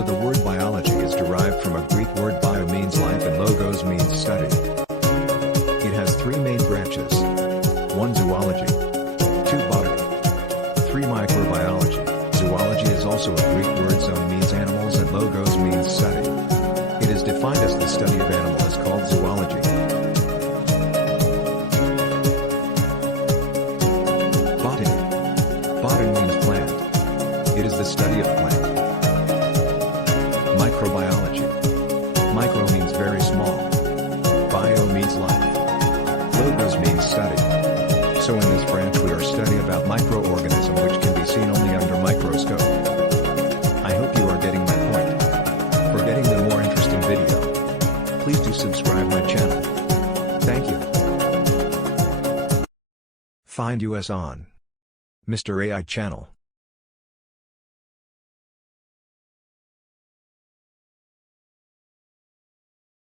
So the word biology is derived from a Greek word bio means life and logos means study. It has three main branches. 1. Zoology. 2. Botany. 3. Microbiology. Zoology is also a Greek word, zo means animals and logos means study. It is defined as the study of animals called zoology. Botany. Botany means plant. It is the study of plant. Microbiology. Micro means very small. Bio means life. Logos means study. So in this branch we are studying about microorganism which can be seen only under microscope. I hope you are getting my point. For getting the more interesting video, please do subscribe my channel. Thank you. Find us on Mr. AI channel.